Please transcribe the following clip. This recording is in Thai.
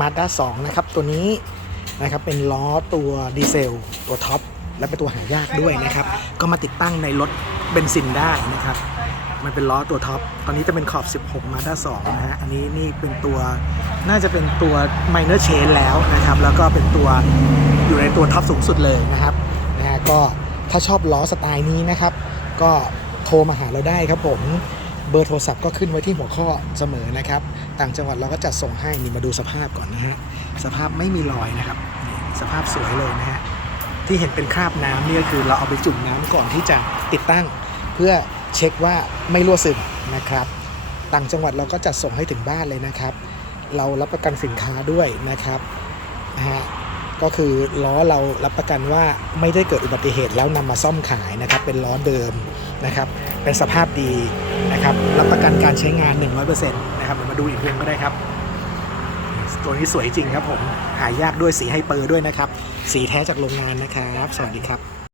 มาด้า2นะครับ ตัวนี้นะครับเป็นล้อตัวดีเซล ตัวท็อป และเป็นตัวหายากด้วยนะครับ ก็มาติดตั้งในรถเบนซินได้นะครับ มันเป็นล้อตัวท็อป ตอนนี้จะเป็นขอบ 16มาด้า2นะฮะ อันนี้นี่เป็นตัวน่าจะเป็นตัว minor chain แล้วนะครับ แล้วก็เป็นตัวอยู่ในตัวท็อปสูงสุดเลยนะครับนะฮะก็ถ้าชอบล้อสไตล์นี้นะครับ ก็โทรมาหาเราได้ครับผม เบอร์โทรศัพท์ก็ขึ้นไว้ที่หัวข้อเสมอนะครับ ต่างจังหวัดเราก็จัดส่งให้นี่มาดูสภาพก่อนนะฮะสภาพไม่มีรอยนะครับสภาพสวยเลยนะฮะที่เห็นเป็นคราบน้ำนี่ก็คือเราเอาไปจุ่มน้ำก่อนที่จะติดตั้ง เพื่อเช็คว่าไม่รั่วซึมนะครับ ต่างจังหวัดเราก็จัดส่งให้ถึงบ้านเลยนะครับ เรารับประกันสินค้าด้วยนะครับนะฮะก็คือล้อเรารับประกันว่าไม่ได้เกิดอุบัติเหตุแล้วนำมาซ่อมขายนะครับ เป็นล้อเดิม นะครับ เป็นสภาพดีนะครับ รับประกันการใช้งาน 100%นะครับเดี๋ยวมาดูอีกเรื่องก็ได้ครับ ตัวนี้สวยจริงครับผม หายากด้วยสีไฮเปอร์ด้วยนะครับ สีแท้จากโรงงานนะครับ สวัสดีครับ